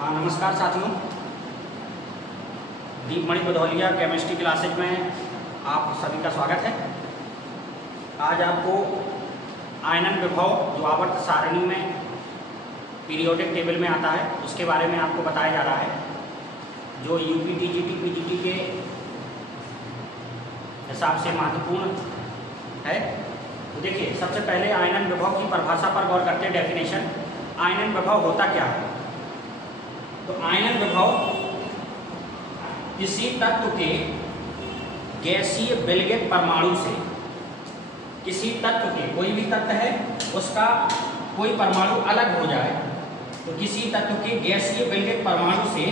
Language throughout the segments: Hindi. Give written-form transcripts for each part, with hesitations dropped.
हाँ नमस्कार साथियों, दीपमणि बुधौलिया केमिस्ट्री क्लासेज में आप सभी का स्वागत है। आज आपको आयनन विभव जो आवर्त सारणी में पीरियोडिक टेबल में आता है उसके बारे में आपको बताया जा रहा है, जो यूपी टीजीटी पीजीटी के हिसाब से महत्वपूर्ण है। तो देखिए, सबसे पहले आयनन विभव की परिभाषा पर गौर करते हैं। डेफिनेशन, आयनन विभव होता क्या है? तो आयनन विभव किसी तत्व के गैसीय विलगित परमाणु से, किसी तत्व के, कोई भी तत्व है उसका कोई परमाणु अलग हो जाए तो किसी तत्व के गैसीय विलगित परमाणु से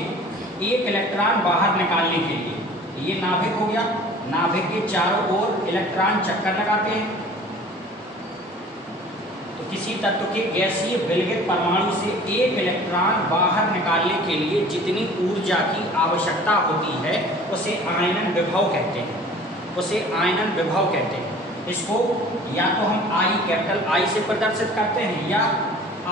एक इलेक्ट्रॉन बाहर निकालने के लिए, ये नाभिक हो गया, नाभिक के चारों ओर इलेक्ट्रॉन चक्कर लगाते हैं। तो किसी तत्व के गैसीय विलगित परमाणु से एक इलेक्ट्रॉन बाहर निकालने के लिए जितनी ऊर्जा की आवश्यकता होती है उसे आयनन विभव कहते हैं, उसे आयनन विभव कहते हैं। इसको या तो हम कैपिटल आई से प्रदर्शित करते हैं या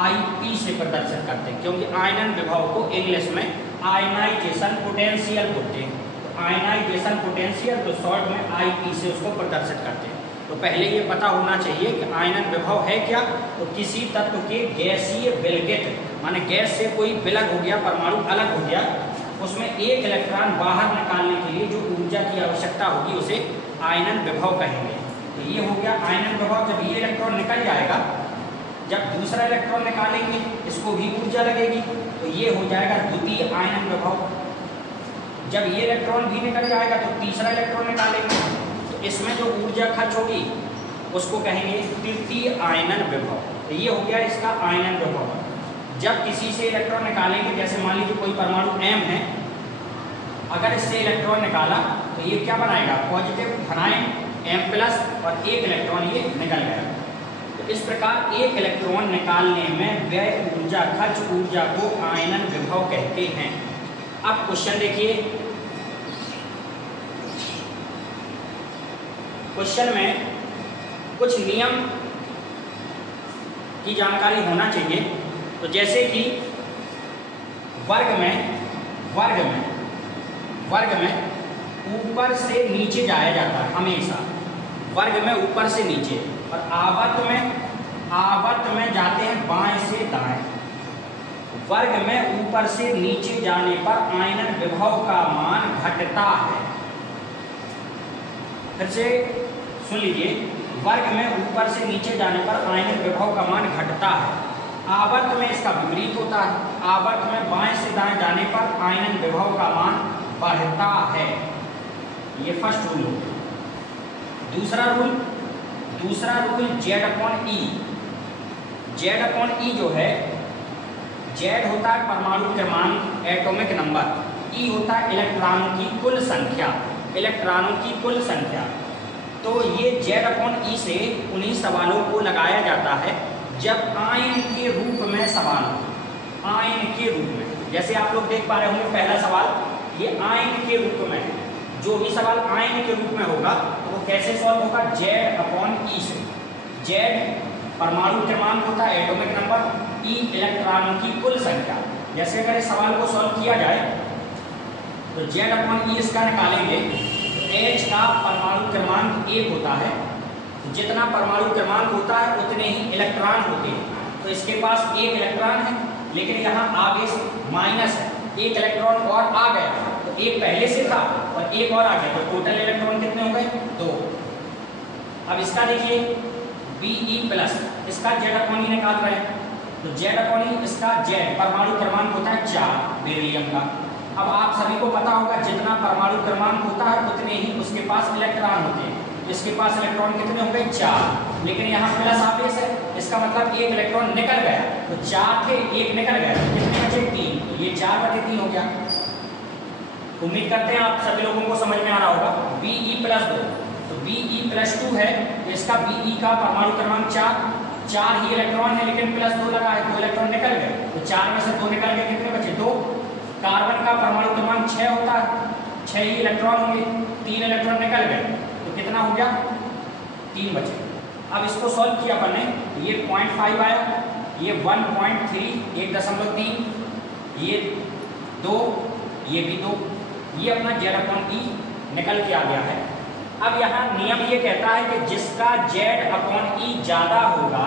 IP से प्रदर्शित करते हैं, क्योंकि आयनन विभव को इंग्लिश में आयनाइजेशन पोटेंशियल बोलते हैं। तो आयनाइजेशन पोटेंशियल तो शॉर्ट में IP से उसको प्रदर्शित करते हैं। तो पहले ये पता होना चाहिए कि आयनन विभव है क्या। तो किसी तत्व के गैसीय विलगित, माने गैस से कोई विलग हो गया, परमाणु अलग हो गया, उसमें एक इलेक्ट्रॉन बाहर निकालने के लिए जो ऊर्जा की आवश्यकता होगी उसे आयनन विभव कहेंगे। तो ये हो गया आयनन विभव। जब ये इलेक्ट्रॉन निकल जाएगा, जब दूसरा इलेक्ट्रॉन निकालेंगे इसको भी ऊर्जा लगेगी, तो ये हो जाएगा द्वितीय आयनन विभव। जब ये इलेक्ट्रॉन भी निकल जाएगा तो तीसरा इलेक्ट्रॉन निकालेंगे, तो इसमें जो ऊर्जा खर्च होगी उसको कहेंगे तृतीय आयनन विभव। तो ये हो गया इसका आयनन विभव। जब किसी से इलेक्ट्रॉन निकालेंगे, जैसे मान लीजिए कोई परमाणु M है, अगर इससे इलेक्ट्रॉन निकाला तो ये क्या बनाएगा, पॉजिटिव धनायन M+ और एक इलेक्ट्रॉन ये निकल गया। तो इस प्रकार एक इलेक्ट्रॉन निकालने में व्यय ऊर्जा, खर्च ऊर्जा को आयनन विभव कहते हैं। अब क्वेश्चन देखिए, क्वेश्चन में कुछ नियम की जानकारी होना चाहिए। तो जैसे कि वर्ग में ऊपर से नीचे जाया जाता है हमेशा, वर्ग में ऊपर से नीचे, और आवर्त में जाते हैं बाएं से दाएं। वर्ग में ऊपर से नीचे जाने पर आयनन विभव का मान घटता है। फिर से सुन लीजिए, वर्ग में ऊपर से नीचे जाने पर आयनन विभव का मान घटता है। आवर्त में इसका विपरीत होता है, आवर्त में बाएं से दाएं जाने पर आयनन विभव का मान बढ़ता है। ये फर्स्ट रूल हो गया। दूसरा रूल Z/E। Z/E जो है, Z होता है परमाणु क्रमांक, एटॉमिक नंबर, E होता है इलेक्ट्रॉनों की कुल संख्या, इलेक्ट्रॉनों की कुल संख्या। तो ये Z/E से उन्हीं सवालों को लगाया जाता है जब आयन के रूप में सवाल हो, आयन के रूप में। जैसे आप लोग देख पा रहे होंगे पहला सवाल, ये आयन के रूप में है। जो भी सवाल आयन के रूप में होगा तो वो कैसे सॉल्व होगा, Z/E से। Z परमाणु क्रमांक होता है, एटॉमिक नंबर, E इलेक्ट्रॉनों की कुल संख्या। जैसे अगर इस सवाल को सॉल्व किया जाए तो Z/E इसका निकालेंगे, H का परमाणु क्रमांक 1 होता है, जितना परमाणु क्रमांक होता है उतने ही इलेक्ट्रॉन होते हैं। तो इसके पास एक इलेक्ट्रॉन है, लेकिन यहाँ आगे माइनस है, एक इलेक्ट्रॉन और आ गया, तो एक पहले से था और एक और आ गया, तो टोटल इलेक्ट्रॉन कितने हो गए, 2। अब इसका देखिए Be+, इसका Z/E निकाल रहे हैं। तो Z/E इसका Z परमाणु क्रमांक होता है 4 बेरिलियम का। अब आप सभी को पता होगा जितना परमाणु क्रमांक होता है उतने ही उसके पास इलेक्ट्रॉन होते हैं। इसके पास इलेक्ट्रॉन कितने हो गए, 4, लेकिन यहाँ प्लस आवेश है, इसका मतलब एक इलेक्ट्रॉन निकल गया। तो 4 थे, एक निकल गया, तो कितने बचे, 3। तो ये 4/3 हो गया। उम्मीद करते हैं आप सभी लोगों को समझ में आ रहा होगा। Be+2, तो Be+2 है, तो इसका Be का परमाणु क्रमांक 4 ही इलेक्ट्रॉन है, लेकिन +2 लगा है, 2 इलेक्ट्रॉन निकल गए। तो 4 में से 2 निकल गए, कितने बचे, 2। कार्बन का परमाणु क्रमांक 6 होता है, 6 ही इलेक्ट्रॉन होंगे, 3 इलेक्ट्रॉन निकल गए, तो कितना हो गया, 3 बचे। अब इसको सॉल्व किया अपन ने, ये 0.5 आया, ये 1.3 1.3, ये 2, ये भी 2, ये अपना Z/E निकल के आ गया है। अब यहाँ नियम ये कहता है कि जिसका Z/E ज्यादा होगा,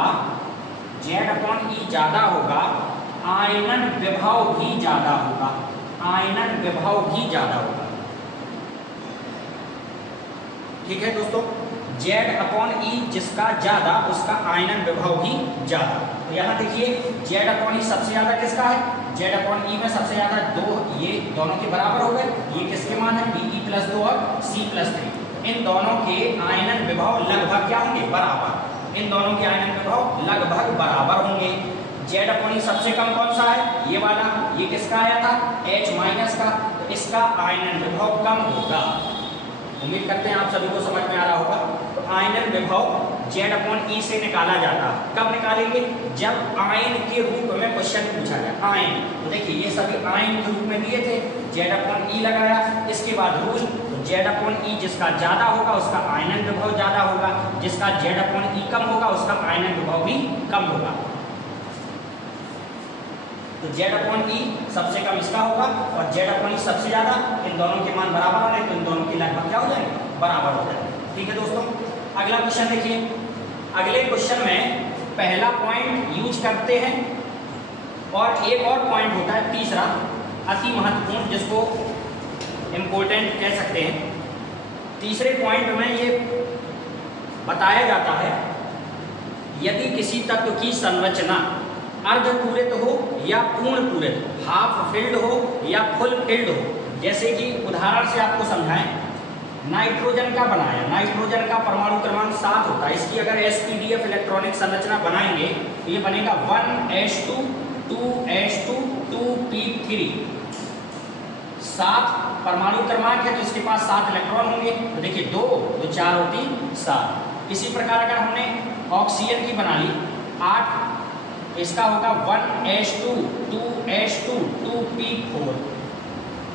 Z/E ज्यादा होगा, आयनन विभव भी ज्यादा होगा, आयनन विभव भी ज्यादा होगा। ठीक है दोस्तों, Z/E जिसका ज्यादा उसका आयनन विभव भी ज्यादा। तो यहाँ देखिए Z/E सबसे ज्यादा किसका है, Z/E में सबसे ज्यादा 2, ये दोनों के बराबर हो गए। ये किसके मान है, Be+2 और C+3। इन दोनों के आयनन विभव लगभग क्या होंगे, बराबर। इन दोनों के आयनन विभव लगभग बराबर होंगे। Z/E सबसे कम कौन सा है, ये वाला। ये किसका आया था, H- का, तो इसका आयनन विभव कम होगा। उम्मीद करते हैं आप सभी को समझ में आ रहा होगा। तो आयनन विभव Z/E से निकाला जाता है। कब निकालेंगे, जब आयन के रूप में क्वेश्चन पूछा जाए। आयन, तो देखिए ये सभी आयन के रूप में दिए थे, Z/E लगाया। इसके बाद रूल, तो Z/E जिसका ज्यादा होगा उसका आयनन विभव ज्यादा होगा, जिसका Z/E कम होगा उसका आयनन विभव भी कम होगा। तो Z/E सबसे कम इसका होगा और Z/E सबसे ज्यादा, इन दोनों के मान बराबर होंगे तो इन दोनों के लगभग क्या हो जाएंगे, बराबर हो जाएंगे। ठीक है दोस्तों, अगला क्वेश्चन देखिए। अगले क्वेश्चन में पहला पॉइंट यूज करते हैं और एक और पॉइंट होता है तीसरा, अति महत्वपूर्ण, जिसको इम्पोर्टेंट कह सकते हैं। तीसरे पॉइंट में ये बताया जाता है यदि किसी तत्व की संरचना अर्धपूरित हो या पूर्ण पूरित हो, हाफ फिल्ड हो या फुल फिल्ड हो। जैसे कि उदाहरण से आपको समझाएं, नाइट्रोजन का बनाया, नाइट्रोजन का परमाणु क्रमांक 7 होता है। इसकी अगर sp-df इलेक्ट्रॉनिक संरचना बनाएंगे तो ये बनेगा 1s2 2s2 2p3। 7 परमाणु क्रमांक है तो इसके पास 7 इलेक्ट्रॉन होंगे। तो देखिए 2 2 4 और 3 7। इसी प्रकार अगर हमने ऑक्सीजन की बना ली 8, इसका होगा 1s2 2s2 2p4।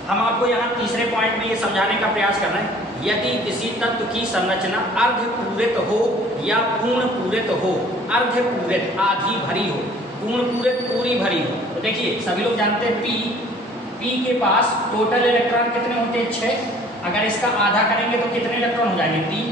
हम आपको यहाँ तीसरे पॉइंट में ये समझाने का प्रयास कर रहे हैं, यदि किसी तत्व की संरचना अर्धपूरित हो या पूर्ण पूरित हो। अर्धपूरित आधी भरी हो, पूर्ण पूरित पूरी भरी हो। तो देखिए सभी लोग जानते हैं P के पास टोटल इलेक्ट्रॉन कितने होते हैं, 6। अगर इसका आधा करेंगे तो कितने इलेक्ट्रॉन हो जाएंगे, 3।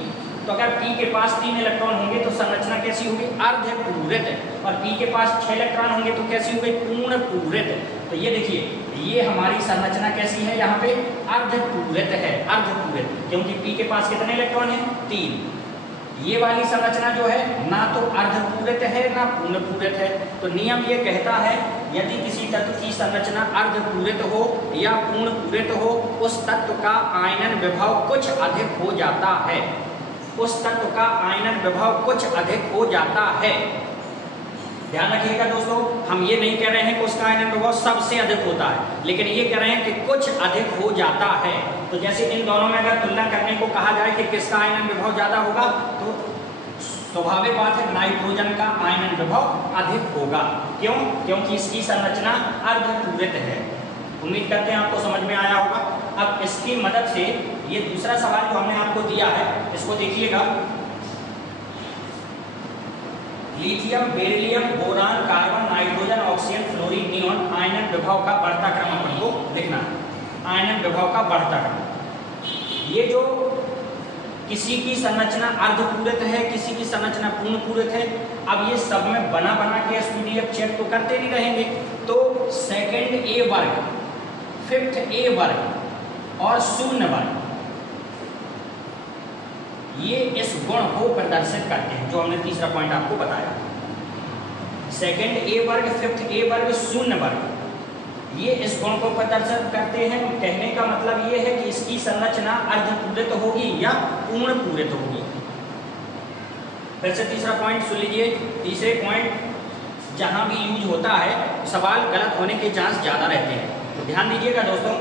तो अगर P के पास 3 इलेक्ट्रॉन होंगे तो संरचना कैसी होगी, अर्धपूरित। और P के पास 6 इलेक्ट्रॉन होंगे तो कैसी होगी, पूर्ण पूरित। तो ये देखिए ये हमारी संरचना कैसी है, यहाँ पे अर्धपूरित है, अर्धपूरित, क्योंकि P के पास कितने इलेक्ट्रॉन है, 3। ये वाली संरचना जो है ना तो अर्धपूरित है ना पूर्ण पूरित है। तो नियम ये कहता है यदि किसी तत्व की संरचना अर्धपूरित हो या पूर्ण पूरित हो, उस तत्व का आयनन विभव कुछ अधिक हो जाता है, उस तत्व का आयनन विभव कुछ अधिक हो जाता है। ध्यान रखिएगा दोस्तों, हम ये नहीं कह रहे हैं कि उसका आयनन विभव सबसे अधिक होता है, लेकिन ये कह रहे हैं कि कुछ अधिक हो जाता है। तो जैसे इन दोनों में अगर तुलना करने को कहा जाए कि किसका आयनन विभव ज्यादा होगा, तो स्वाभाविक बात है नाइट्रोजन का आयनन विभव अधिक होगा। क्यों, क्योंकि इसकी संरचना अर्धपूरित है। उम्मीद करते हैं आपको समझ में आया होगा। अब इसकी मदद से ये दूसरा सवाल जो हमने आपको दिया है इसको देखिएगा। Lithium, beryllium, boron, carbon, nitrogen, oxygen, fluorine, neon आयनन विभव का बढ़ता क्रम अपन को लिखना है। आयनन विभव का बढ़ता क्रम, ये जो किसी की संरचना अर्धपूरित है, किसी की संरचना पूर्ण पूरित है। अब ये सब में बना बना के sp-df चेक तो करते नहीं रहेंगे। तो सेकंड ए वर्ग, फिफ्थ ए वर्ग और शून्य वर्ग ये इस गुण को प्रदर्शित करते हैं जो हमने तीसरा पॉइंट आपको बताया। सेकंड ए वर्ग, फिफ्थ ए वर्ग, शून्य वर्ग ये इस गुण को प्रदर्शित करते हैं। कहने का मतलब ये है कि इसकी संरचना अर्धपूरित होगी या पूर्ण पूरित होगी। फिर से तीसरा पॉइंट सुन लीजिए। तीसरे पॉइंट जहां भी यूज होता है सवाल गलत होने के चांस ज्यादा रहते हैं, तो ध्यान दीजिएगा दोस्तों।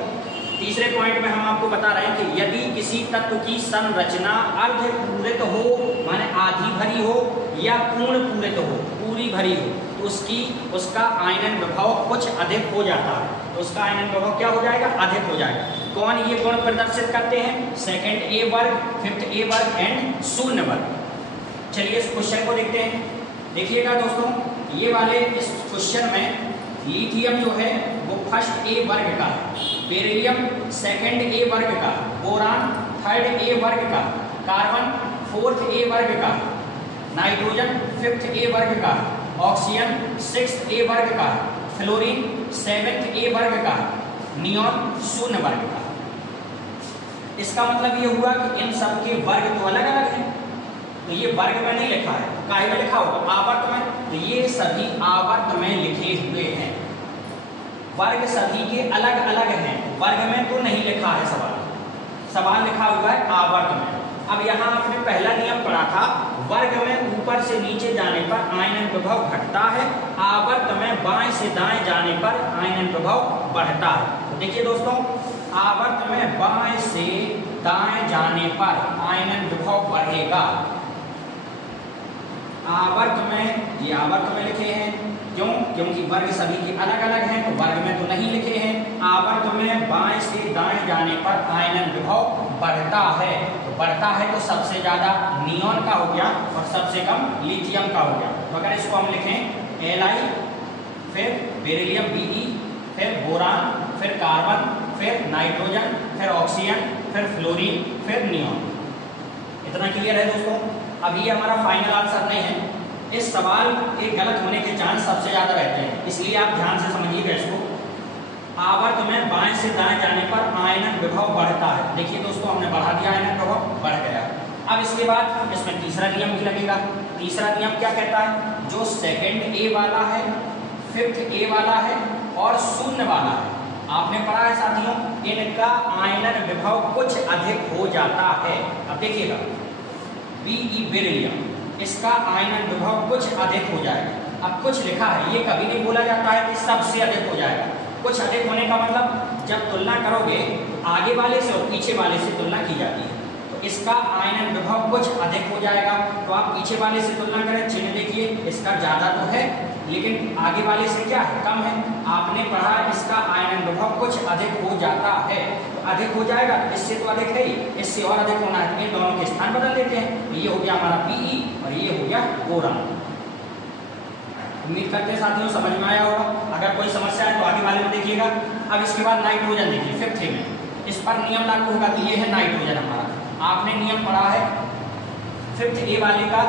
तीसरे पॉइंट में हम आपको बता रहे हैं कि यदि किसी तत्व की संरचना अर्धपूरित हो माने आधी भरी हो या पूर्ण पूरित हो पूरी भरी हो, तो उसका आयनन विभव कुछ अधिक हो जाता है। तो उसका आयनन विभव क्या हो जाएगा, अधिक हो जाएगा। कौन ये गुण प्रदर्शित करते हैं, सेकंड ए वर्ग, फिफ्थ ए वर्ग एंड शून्य वर्ग। चलिए इस क्वेश्चन को देखते हैं। देखिएगा दोस्तों, ये वाले इस क्वेश्चन में लिथियम जो है वो फर्स्ट ए वर्ग का, बेरिलियम सेकंड ए वर्ग का, बोरान थर्ड ए वर्ग का, कार्बन फोर्थ ए वर्ग का, नाइट्रोजन फिफ्थ ए वर्ग का, ऑक्सीजन सिक्स्थ ए वर्ग का, फ्लोरीन सेवेंथ ए वर्ग का, नियॉन शून्य वर्ग का। इसका मतलब ये हुआ कि इन सब के वर्ग तो अलग अलग हैं, तो ये वर्ग में नहीं लिखा है, काहे में लिखा होगा? आवर्त में। तो ये सभी आवर्त में लिखे हुए हैं, वर्ग सभी के अलग अलग हैं, वर्ग में तो नहीं लिखा है सवाल लिखा हुआ है आवर्त में। अब यहाँ आपने पहला नियम पढ़ा था, वर्ग में ऊपर से नीचे जाने पर आयनन प्रभाव घटता है, आवर्त में बाएं से दाएं जाने पर आयनन प्रभाव बढ़ता है। तो देखिए दोस्तों, आवर्त में बाएं से दाएं जाने पर आयनन प्रभाव बढ़ेगा। आवर्त में, ये आवर्त में लिखे हैं, क्यों? क्योंकि वर्ग सभी के अलग अलग हैं, तो वर्ग में तो नहीं लिखे हैं। आवर्त में बाएं से दाएं जाने पर आयनन विभव बढ़ता है, तो बढ़ता है तो सबसे ज्यादा नियॉन का हो गया और सबसे कम लिथियम का हो गया। तो अगर इसको हम लिखें Li, फिर बेरिलियम Be, फिर बोरान, फिर कार्बन, फिर नाइट्रोजन, फिर ऑक्सीजन, फिर फ्लोरीन, फिर नियॉन। इतना क्लियर है दोस्तों? अभी हमारा फाइनल आंसर नहीं है, इस सवाल के गलत होने के चांस सबसे ज्यादा रहते हैं, इसलिए आप ध्यान से समझिएगा इसको। आवर्त में बाएं से दाएं जाने पर आयनन विभव बढ़ता है। देखिए दोस्तों, हमने बढ़ा दिया, आयनन विभव बढ़ गया। अब इसके बाद इसमें तीसरा नियम भी लगेगा। तीसरा नियम क्या कहता है? जो सेकंड ए वाला है, फिफ्थ ए वाला है और शून्य वाला है, आपने पढ़ा है साथियों, इनका आयनन विभव कुछ अधिक हो जाता है। अब देखिएगा, Be बेरिलियम, इसका आयनन विभव कुछ अधिक हो जाएगा। अब कुछ लिखा है, ये कभी नहीं बोला जाता है कि सबसे अधिक हो जाएगा। कुछ अधिक होने का मतलब जब तुलना करोगे आगे वाले से और पीछे वाले से तुलना की जाती है, तो इसका आयनन विभव कुछ अधिक हो जाएगा। तो आप पीछे वाले से तुलना करें, चिन्ह देखिए, इसका ज्यादा तो है लेकिन आगे वाले से क्या है? कम है। आपने पढ़ा इसका आयनन विभव कुछ अधिक हो जाता है, तो अधिक हो जाएगा, इससे तो अधिक है ही, इससे और अधिक होना है, इन दोनों के स्थान बदल देते हैं। ये हो गया हमारा Be और ये हो गया बोरान। उम्मीद करते हैं साथियों समझ में आया होगा। अगर कोई समस्या है तो आगे वाले में देखिएगा। अब इसके बाद नाइट्रोजन देखिए, फिफ्थ में, इस पर नियम लागू होगा। तो ये है नाइट्रोजन हमारा, आपने नियम पढ़ा है, फिफ्थ ए वाले का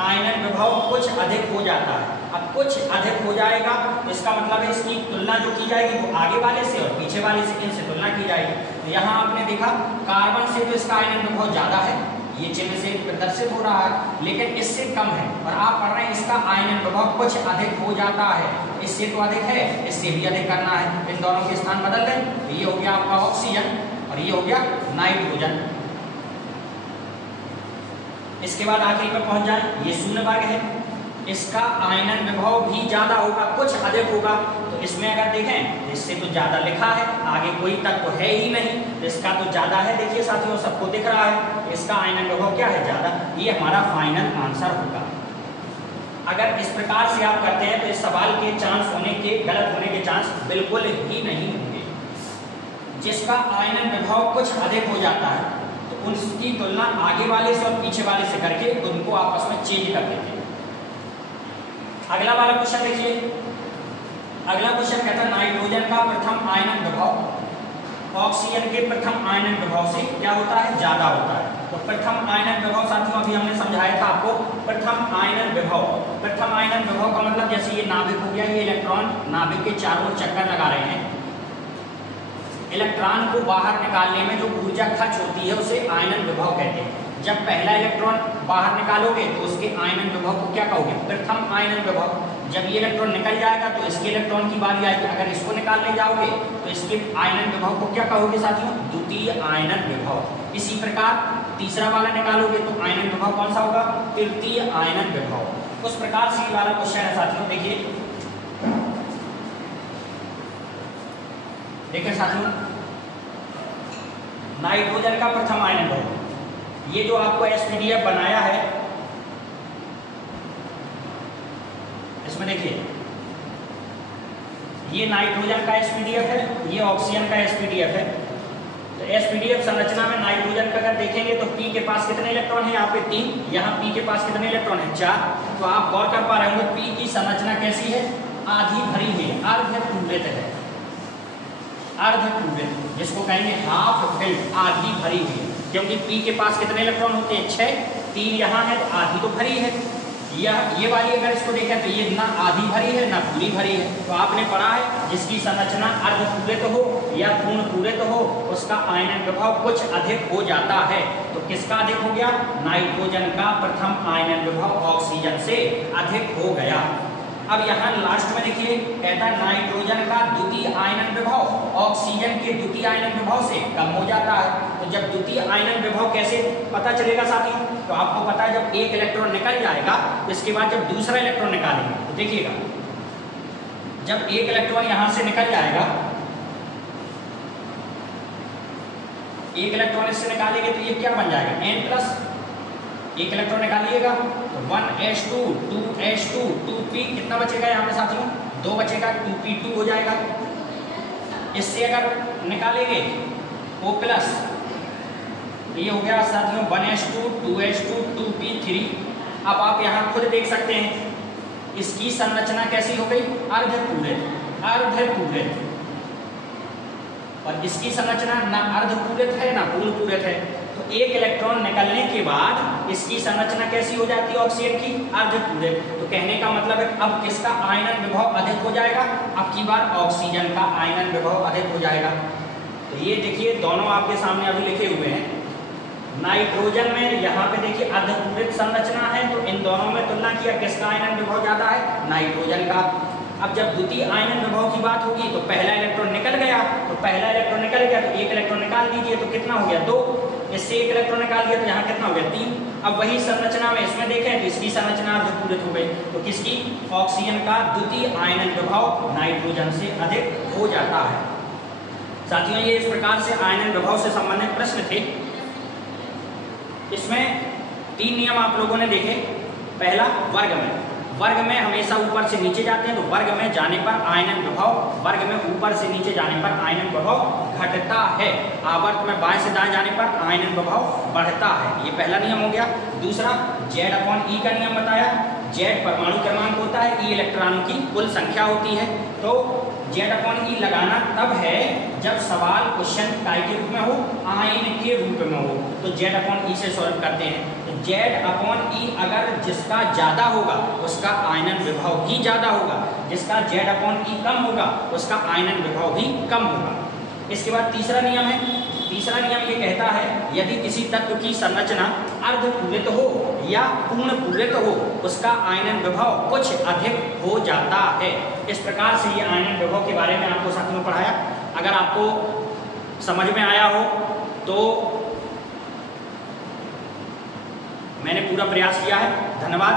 आयनन विभव कुछ अधिक हो जाता है। अब कुछ अधिक हो जाएगा तो इसका मतलब है इसकी तुलना जो की जाएगी वो आगे वाले से और पीछे वाले से, इनसे तुलना की जाएगी। तो यहाँ आपने देखा कार्बन से तो इसका आयनन विभव ज्यादा है, ये चिन्ह से प्रदर्शित हो रहा है, लेकिन इससे कम है। और आप पढ़ रहे हैं इसका आयनन विभव कुछ अधिक हो जाता है, इससे तो अधिक है, इससे भी अधिक करना है, इन दोनों के स्थान बदल दें। तो ये हो गया आपका ऑक्सीजन और ये हो गया नाइट्रोजन। इसके बाद आखिरी पर पहुंच जाए, ये शून्य वर्ग है, इसका आयनन विभव भी ज्यादा होगा, कुछ अधिक होगा। तो इसमें अगर देखें, इससे तो ज्यादा लिखा है, आगे कोई तत्व है ही नहीं, तो इसका तो ज्यादा है। देखिए साथियों, सबको दिख रहा है, इसका आयनन विभव क्या है? ज्यादा। ये हमारा फाइनल आंसर होगा। अगर इस प्रकार से आप करते हैं तो इस सवाल के चांस होने के, गलत होने के चांस बिल्कुल ही नहीं होंगे। जिसका आयनन विभव कुछ अधिक हो जाता है तो उसकी तुलना आगे वाले से और पीछे वाले से करके उनको आपस में चेंज कर देते हैं। अगला वाला क्वेश्चन देखिए। अगला क्वेश्चन कहता है नाइट्रोजन का प्रथम आयनन विभव ऑक्सीजन के प्रथम आयनन विभव से क्या होता है? ज्यादा होता है। तो प्रथम आयनन विभव साथियों अभी हमने समझाया था आपको, प्रथम आयनन विभव। प्रथम आयनन विभव का मतलब जैसे ये नाभिक हो गया, ये इलेक्ट्रॉन नाभिक के चारों ओर चक्कर लगा रहे हैं, इलेक्ट्रॉन को बाहर निकालने में जो ऊर्जा खर्च होती है उसे आयनन विभव कहते हैं। जब पहला इलेक्ट्रॉन बाहर निकालोगे तो उसके आयनन विभव को क्या कहोगे? प्रथम आयनन विभव। जब ये इलेक्ट्रॉन निकल जाएगा तो इसके इलेक्ट्रॉन की बारी आएगी, अगर इसको निकालने जाओगे तो इसके आयनन विभव को क्या कहोगे साथियों? द्वितीय आयनन विभव। इसी प्रकार तीसरा वाला निकालोगे तो आयनन विभव कौन सा होगा? तृतीय आयनन विभव। उस प्रकार से ये वाला क्वेश्चन है साथियों। देखिए साथियों, नाइट्रोजन का प्रथम आयनन विभव, ये जो आपको एसपीडीएफ बनाया है इसमें देखिए, ये नाइट्रोजन का एसपीडीएफ है, ये ऑक्सीजन का एसपीडीएफ है। तो एसपीडीएफ संरचना में नाइट्रोजन का अगर देखेंगे तो पी के पास कितने इलेक्ट्रॉन है? यहाँ पे 3, यहाँ पी के पास कितने इलेक्ट्रॉन है? 4। तो आप गौर कर पा रहे होंगे पी की संरचना कैसी है? आधी भरी हुई है, अर्ध पूरित है, अर्ध पूरित, जिसको कहेंगे हाफ फिल्ड, आधी भरी हुई है, क्योंकि P के पास कितने इलेक्ट्रॉन होते हैं? 6, 3 यहाँ है तो आधी तो भरी है। ये वाली अगर इसको देखें तो ये ना आधी भरी है ना पूरी भरी है। तो आपने पढ़ा है जिसकी संरचना अर्ध पूरित हो या पूर्ण पूरित हो उसका आयनन विभव कुछ अधिक हो जाता है। तो किसका अधिक हो गया? नाइट्रोजन का प्रथम आयनन विभव ऑक्सीजन से अधिक हो गया। अब यहाँ लास्ट में देखिए कहता है नाइट्रोजन का द्वितीय आयनन विभव ऑक्सीजन के द्वितीय आयनन विभव से कम हो जाता है। तो जब द्वितीय आयनन विभव कैसे पता चलेगा साथियों? तो आपको पता है जब एक इलेक्ट्रॉन निकल जाएगा इसके बाद जब दूसरा इलेक्ट्रॉन निकालेंगे तो देखिएगा जब एक इलेक्ट्रॉन यहाँ से निकल जाएगा, एक इलेक्ट्रॉन इससे निकालेंगे तो ये क्या बन जाएगा? N+, एक इलेक्ट्रॉन निकालिएगा तो 1s2 2s2 2p, कितना बचेगा यहाँ पे साथियों? 2 बचेगा, 2p2 हो जाएगा। इससे अगर निकालेंगे O+, तो ये हो गया साथियों 1s2 2s2 2p3। अब आप यहाँ खुद देख सकते हैं इसकी संरचना कैसी हो गई? अर्ध पूरित, अर्ध पूरित, और इसकी संरचना ना अर्ध पूरित है ना पूर्ण पूरित है। तो एक इलेक्ट्रॉन निकलने के बाद इसकी संरचना कैसी हो जाती है ऑक्सीजन की? अर्ध पूरित। तो कहने का मतलब है अब किसका आयनन विभव अधिक हो जाएगा? अब की बार ऑक्सीजन का आयनन विभव अधिक हो जाएगा। तो ये देखिए दोनों आपके सामने अभी लिखे हुए हैं। नाइट्रोजन में यहाँ पे देखिए अर्धपूरित संरचना है तो इन दोनों में तुलना किया किसका आयनन विभव ज्यादा है? नाइट्रोजन का। अब जब द्वितीय आयनन विभव की बात होगी तो पहला इलेक्ट्रॉन निकल गया, तो पहला इलेक्ट्रॉन निकल गया तो एक इलेक्ट्रॉन निकाल दीजिए तो कितना हो गया? 2। इससे एक इलेक्ट्रॉन निकाल दिया तो यहाँ कितना हो गया? 3। अब वही संरचना में इसमें देखें तो इसकी संरचना अर्धपूरित हो गई। तो किसकी? ऑक्सीजन का द्वितीय आयनन विभव नाइट्रोजन से अधिक हो जाता है। साथियों ये इस प्रकार से आयनन विभव से संबंधित प्रश्न थे। इसमें 3 नियम आप लोगों ने देखे। पहला वर्ग में हमेशा ऊपर से नीचे जाते हैं, तो वर्ग में जाने पर आयनन विभव, वर्ग में ऊपर से नीचे जाने पर आयनन विभव घटता है। आवर्त में बाएं से दाएं जाने पर आयनन विभव बढ़ता है। ये पहला नियम हो गया। दूसरा Z/E का नियम बताया। Z परमाणु क्रमांक होता है, E इलेक्ट्रॉनों की कुल संख्या होती है। तो Z/E लगाना तब है जब सवाल क्वेश्चन काय के रूप में हो, आयन के रूप में हो, तो Z/E से सॉल्व करते हैं। तो Z/E अगर जिसका ज्यादा होगा उसका आयनन विभव भी ज्यादा होगा, जिसका Z/E कम होगा उसका आयनन विभव भी कम होगा। इसके बाद तीसरा नियम है। तीसरा नियम ये कहता है यदि किसी तत्व की संरचना अर्धपूरित हो या पूर्ण पूरित हो उसका आयनन विभव कुछ अधिक हो जाता है। इस प्रकार से ये आयनन विभव के बारे में आपको साथ में पढ़ाया। अगर आपको समझ में आया हो तो मैंने पूरा प्रयास किया है। धन्यवाद।